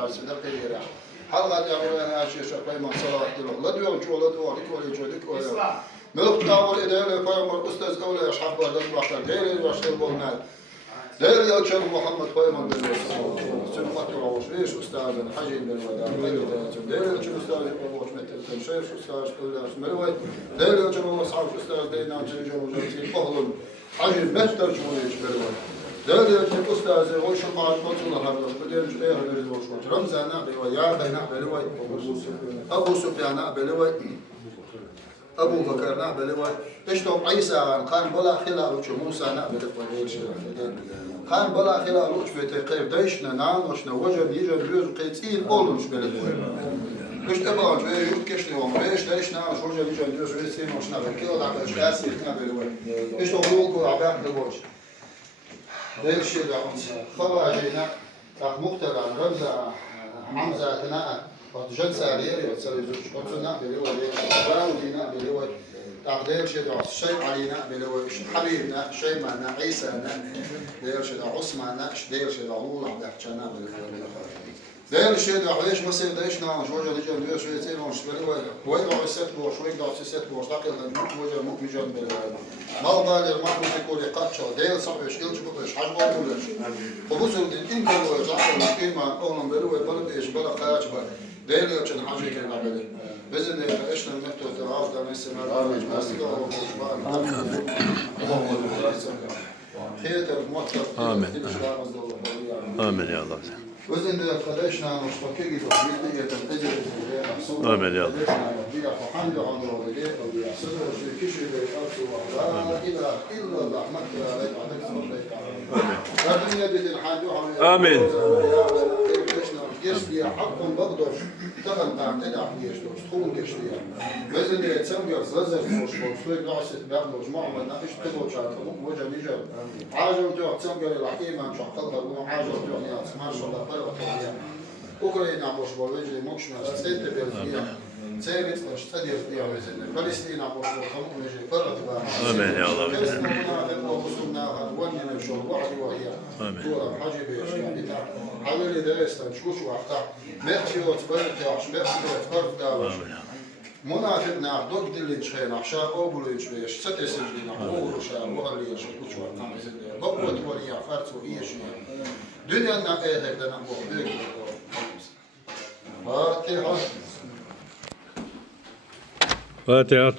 على صدق اليرا حلقة يا أنا أشياء شقي ما صلاة له لا ديون شو لا ديون لك ولا ملك تاول إدارة فاهم الأستاذ أولى أصحاب بعد الوقت دير واشتغل بالمال دير يا شيخ محمد فاهم بالوسط سمعت وش أستاذ حجي بالوداع دير يا شيخ أستاذ وش مثل شيخ أستاذ أولى ملوي دير يا شيخ أصحاب أستاذ دينا تيجي وجالسين فهل حجي بهتر شو يشبهون دير يا شيخ أستاذ وش قاعد بطلنا هذا بدير إيه هذا وش رمزنا ويا بينا بلوي أبو سفيان بلوي أبو بكر نعبلوي تشتوب عيسى قان بلا خلا وش موسى نعبلوي قان بلا خلا وش في تقيف ديشنا نانوشنا وجب يجب يوز قيتين أولوش بلوي مش تبغى جوي يمكنش اليوم ايش ديشنا وش وجب يجب يوز قيتين وش نعبل كذا عباش كاسي نعبلوي ايش تقولوا عباش بلوش ديش يا خواجينا مخترع رمزة حمزة ثناء جلسة عليه وتسوي زوج قطنا بلوي باودينا بلوي تقدير شدوا الشيء علينا بلوي حبيبنا شيء معنا عيسى دير شدوا عثمان دير شدوا الله عبد حجنا بلوي دير شدوا عيش مصير ديشنا جوجا نجم دير شوية تين وش بلوي وين ضاع ست بوش وين ضاع ست بوش تاكل الموت وجا موت مجن بلوي ما بالي ما كنت يقول قطشة دير صعبش إيش بقولش حجم بقولش وبوصل إن كانوا يجعلوا القيمة أولهم بلوي بلد إيش بلا خارج بل دير يوجد حاجة كنا بدل بزن إيشنا المكتوب تعاود عن السماء آمين آمين يا الله وزن قداشنا مشتكي في تنتجر آمين يا الله وحمد عن ربك صدر كيش لا إله إلا الله مكة آمين يشتي حق بقدر تغن تعتدع يشتوش تكون يشتي وزن يتسمى زلزل مش مشوي قاعد بيعمل مجموعة من ناقش تبغى شاطر وجه نجار عاجل تو تسمى الحكيم عن شقلها وعاجل تو يعني اسمع شو الله طلع طبيعي أوكرانيا مش بولجي مش ما سنت بالفيا سيرت مش تدير فيها وزن فلسطين مش خمون يجي فرط بقى آمين يا الله كسبنا وصلنا وننا شو وعد وهي دورة حاجة بيش يعني حاولي درست نشوش وقتها ماشي وتبرد عش ماشي وتبرد داوش منافقنا دوك دلين شين عشان أوبلو يشبيش ست سجلنا أوبلو شان وهاللي يشوش وقتها مزد بقوة وليا فرت وإيش دنيا نا إيه هكذا نبوح بيك فاتحة فاتحة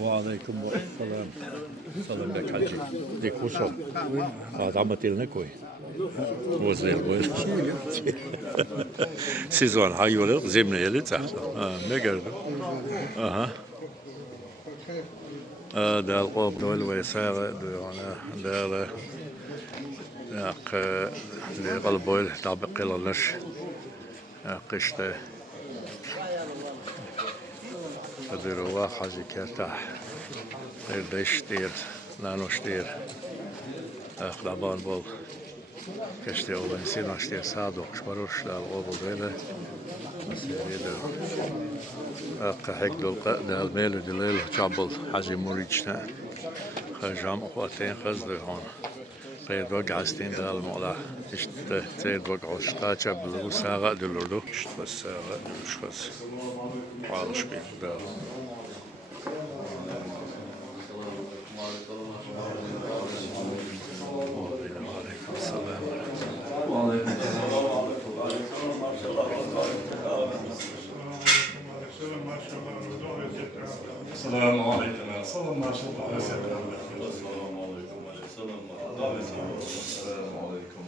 وعليكم السلام سلام لك حجي ديك وصل بعد عمتي لنا كوي وزير وين سيزون هاي ولا زمنا يلي تحت مقرب ده القوب دول ويسار ده ياق لقلبويل طابق لش قشته قدروا حاجة كتاح ديش دير لانوش دير خلبان بول كشتي أول نسينا شتي صادق شبروش ده القوب دوله مسيريده قحك دول ده الميل دليل جابل حاجة مريجنا خجام أخواتين خزده هون قيد وقع ستين دال المولا اشت تيد وقع اشتاچا بلو ساغا دلولو اشت بس ساغا دلوش خز وعالش بيك دال وعليكم السلام السلام عليكم صلى الله عليه وسلم السلام عليكم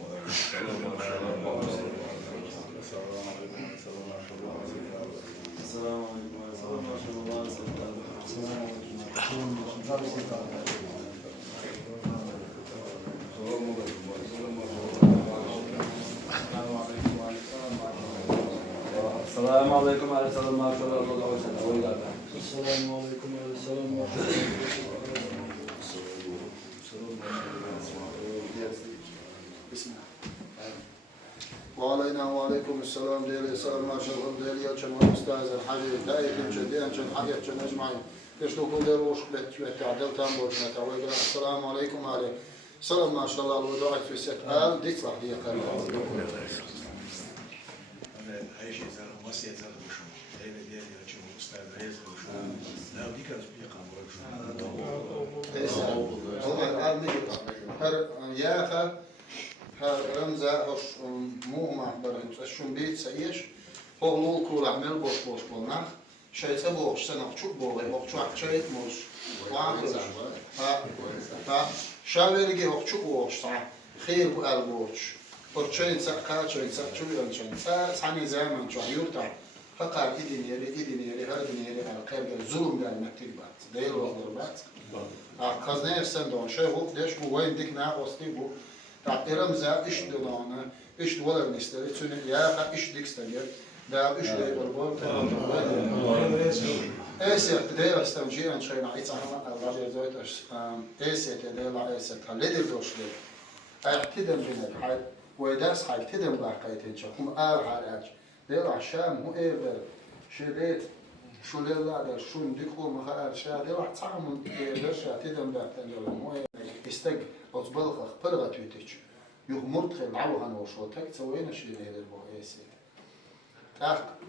السلام عليكم ورحمة الله وبركاته. السلام عليكم وعلينا وعليكم السلام ديالي سلام ما شاء الله ديالي يا شنو أستاذ الحبيب دايكم جديا شن حياة شن أجمعين يشلو كل ديال وش بيت تعدل تامبول نتاوي السلام عليكم عليك سلام ما شاء الله الوضوء في استقبال دي صح هي كلمة هاي شيء زار وصية زار وشو هاي ديالي يا شنو أستاذ رئيس وشو لا ودي كانت بيقام وشو هو الآن نجي هر يافا هر رمزة هش موما برهن الشون بيت سايش هو لول كول عمل بوش بولنا شيء سبوش سنة شو بوه هو شو شيء موش واحد ها شاورجي هو شو بوش صح خير بالبوش ورشين سكات شين سكتشو ينشين سعني زمان شو يورتا فقال إدينيري على قلب الظلم ده المكتبات ديل وضربات خزنة السندون شيء هو ديش هو وين ديكنا وستيبو تعترم زا إيش دلنا إيش ولا نستري تسوني يا إيش ديكستنير ده إيش ده بربون إيسير تدير استنجيران شيء نعيت عنه الرجال زوجته إيسير تدير لا إيسير خليدي دوشلي اعتدم بين الحال ويداس حال تدم باقيتين شكم حالاج دير عشام هو إيبر شديت شو لله ده شو ندخل مخال شاد دير تعمل إيبر شاد تدم باقتن دول مو استج أصبلخ برغة تويتش يغمرت خل عوهن وشوتك سوينا شيء ده البوئيسي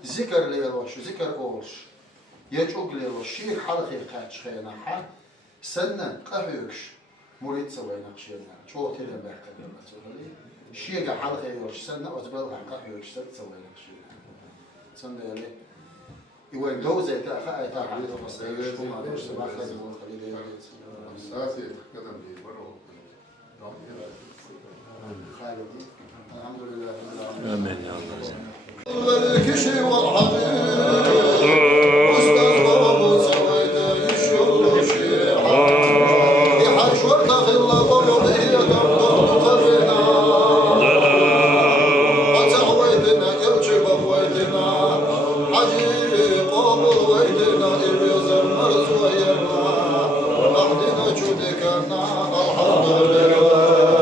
ذكر ليلوش ذكر أورش يجوك ليلوش شيء حلقي قاتش خينا حا سنة قهوش مريد سوينا شيئا شو تدم باقتن دول مسؤولي شيء حلقي يوش سنة أصبلخ قهوش سوينا شيئا سنة يلي يوين دوزة تأخذ تعبير مصري شو ما دوش سبعة خزم والخليل يلي أساسي قدم لي برو خالدي الحمد لله رب العالمين آمين يا الله. الملك شي والحبيب أستاذ بابا سويته يشوف شي يحش ورده الله بابا قرنا وتعويدنا يرجي بابويدنا عجيب قبل ويدنا يبيزر مرز ويرنا أحدنا جودكنا الحمد لله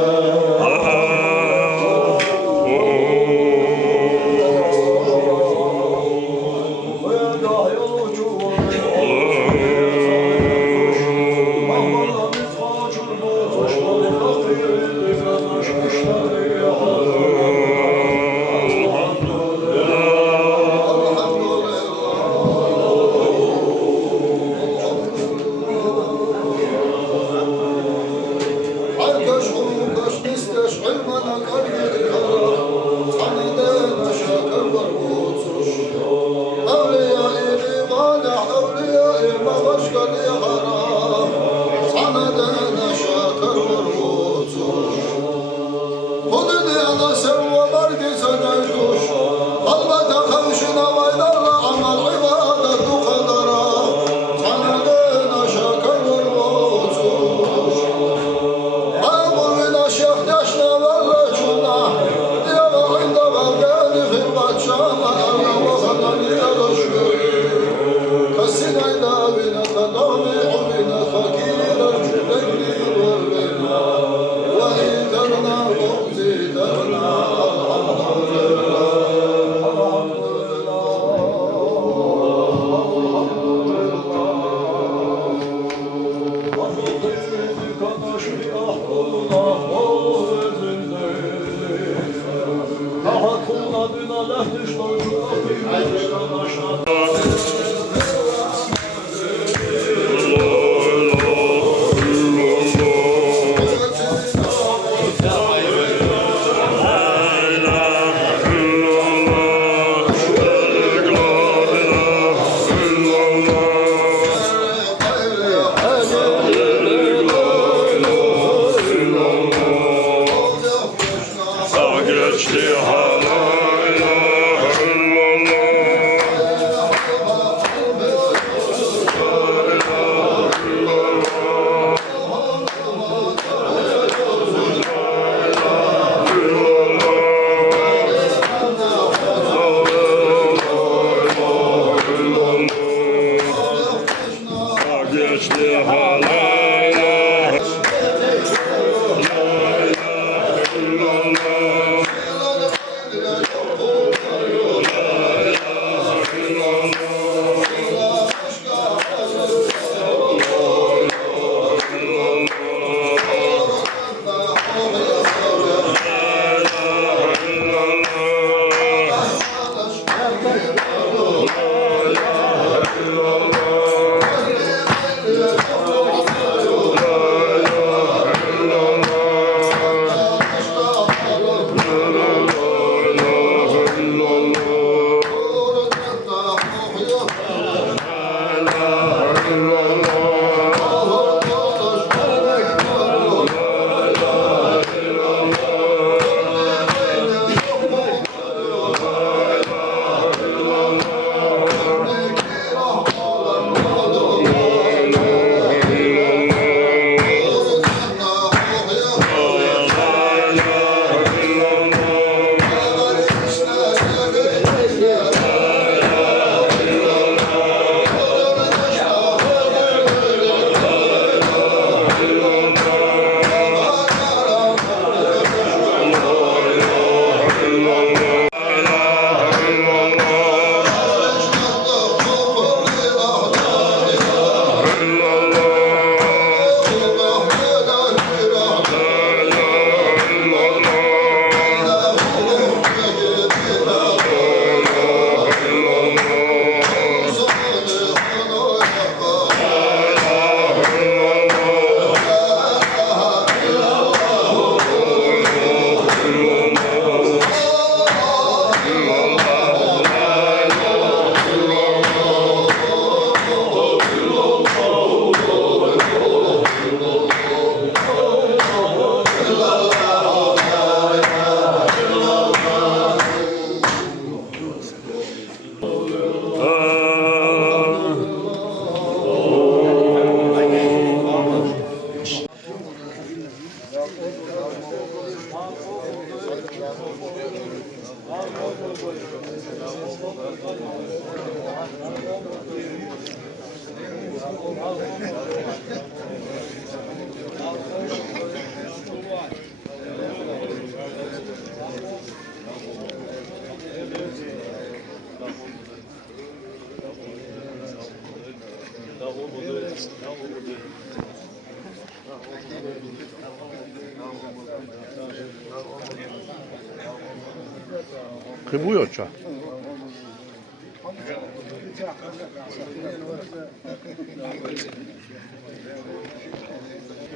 Kıvıyor.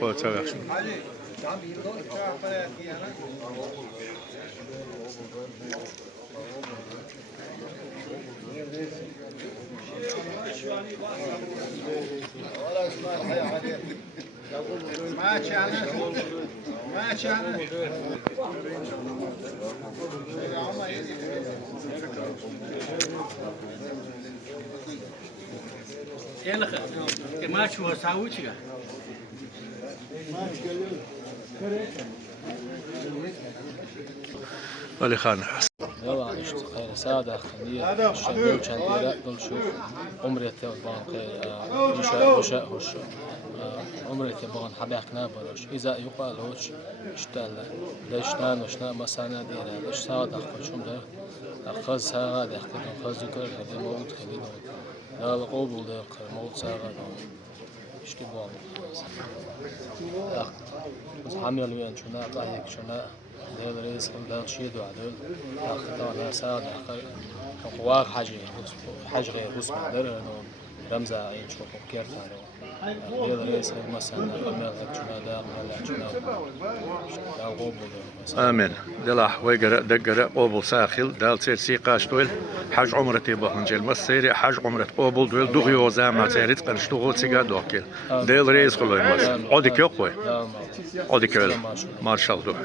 Koy çavak şunu. ما شو ساوي كذا Ali Khan. يلا عشت خير سادة خليه الشباب كان يرقل شوف عمري تبغى خير وشاء وش عمري تبغى حبيك نابرش إذا يقال وش اشتغل ليش نان وش نان مسانا ديره ليش سادة خل شو ده خذ سادة خذ خذ ذكر خذ موت خذ نود لا القبول ده موت سادة إيش تبغى حامل وين شو نا طايق شو نا هذا رئيس ده شيء دو عدل أخطأنا ساد قوار حاجة غير اسمه درنا رمزة عين شوف كيف تعرف هذا رئيس مثلا عمل هالشنا ده عمل هالشنا ده قبول آمين. دلح ويقرأ دقرأ قبول ساخل دال تصير سيقاش دويل حج عمرتي بخنجل مسيري حج عمرت قبول دويل دغيو زعما تسيرت قنشتغل سيقا دوكل ديل رئيس خلوي مس عودك يقوي عودك يقوي مارشال دوك